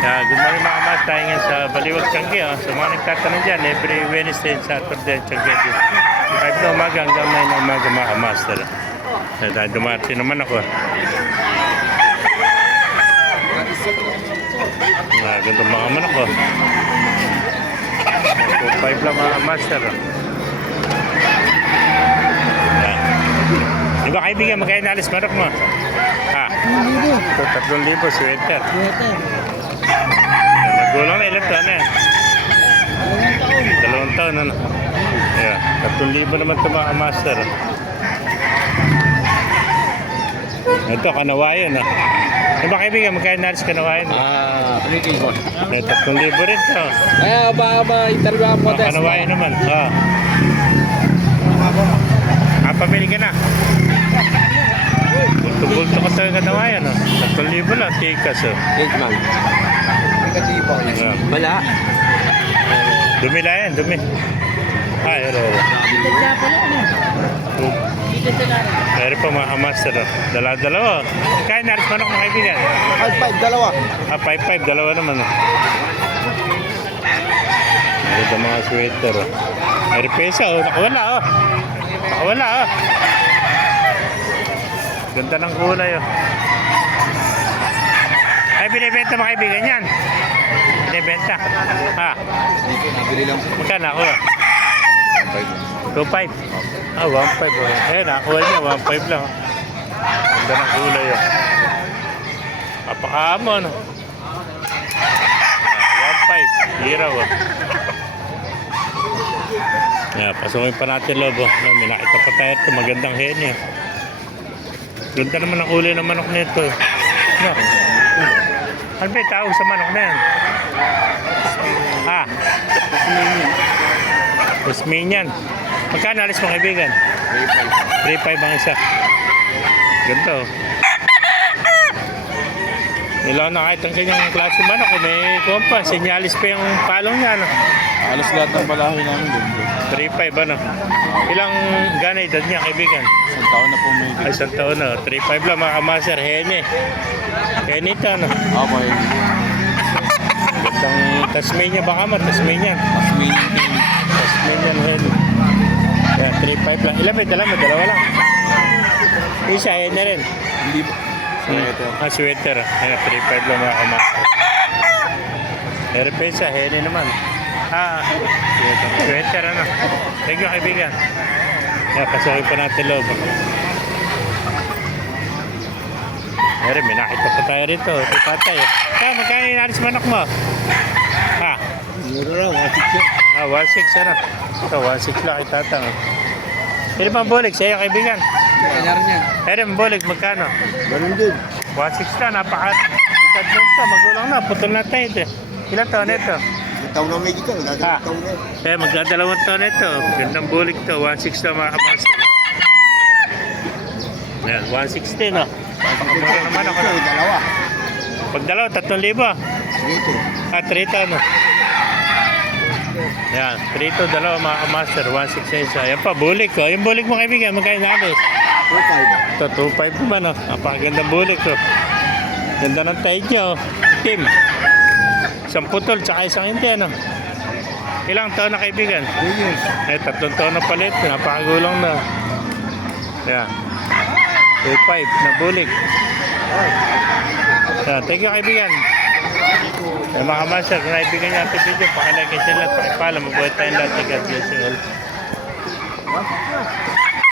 Good morning mga mas, tayo ngayon sa Baliwag, Tiangge. Sa mga nagtatanong dyan, every Wednesday and Saturday ang Tiangge. 5 na umaga hanggang 9 na umaga mga master. Dahil dumati naman ako. Ganda mga manok ko. 5 lang mga master. Di ba kaibigan, magkaya nalis manok mo? Ha? 3,000 sweater. Nagulang na ilang taon na yan? 2 taon na. Ayan, 3,000 naman ito mga master. Ito, kanawayan ha. Di ba kaibigan, magkaya nalis kanawayan? May 3,000 rin ito. Italwa po test. Kanawayan naman. Pamili ka na. Bulto ka sa kanawayan. 3,000 lang, tikas. Eight man. Wala. Dumi lang yan, dumi. Ay, pero... Pero pa mga master. Dala-dalawa. Kaya naris manok mga kaibigan. 5-5, dalawa. 5-5, dalawa naman. Ito mga sweater. May repesa, nakawala Nakawala Ganda ng kulay Ay, binibenta mga kaibigan yan. Binibenta. Ha? Nabili lang. Magkano ako? 2.5. 1.5. Eh, nakuha niya. 1.5 lang. Ganda ng kulay Apakaamon. 1.5. Hiraw pasukin pa natin lobo. May nakita pa tayo ito. Magandang hen Ganda naman ang kulay ng manok nito No. Ano ba yung tawag sa manok na yan? Tasmanian. Magkano alis mga kaibigan? 3.5 ang isa. Ganda Ilaw na kahit ang kanyang klase manok. May kompa. Sinyalis pa yung palong niya. Alas lahat ng balahin namin doon. 3.5 Ilang gana edad niya kaibigan? 1 taon na po may. Ay, 1 taon na. 3.5 lang mga kamaser. Hene ito Okay. Gandang Tasmania baka Tasmanian. Tasmanian hen. Kaya 3.5 lang. Ilan ba yung dala mo? Dalawa lang. Isa hene rin. Hindi po. Sweater. 3.5 lang mga kamaser. Repesa, hene naman. Sweater Thank you kaibigan. Pasukin pa natin loob. May nakita pa tayo rito. Patay. Magkano yung alis manok mo? Mura lang, 1.6 Ito, 1.6 lang itatang. Pero bang bulig sa'yo kaibigan? Kanyari niya. Pero bulig magkano? Ganun din. 1.6 lang, napaka-ikad lang ito. Magulang na, putol na tayo ito. Ilan taon ito? Taon na may dito. Taon na. Magdadalawang taon ito. Gandang bulig ito. 1.6 lang mga kapasok. Ayan, 160 no? Pakamura naman ako na. Dalawa. Pag dalawa, 3,000. 3 no? Ayan, 3 dalawa mga kamaster. 1.6 isa. Ayan pa, bulig ko. Yung bulig mo kaibigan, magkain na alis. 2.5. Ito, 2.5 naman no? Napakagandang bulig ko. Ganda ng tayo nyo. Team. Isang putol, tsaka isang hindi, Ilang taon na kaibigan? 3 years. 3 taon na palit. Napakagulang na. Ayan. 2.5 na bulig. Ayan. Thank you kaibigan. Mga master, kung naibigan niyo ang video, pakilagay sila at pakipala. Mabuhay tayong lahat. God bless you all.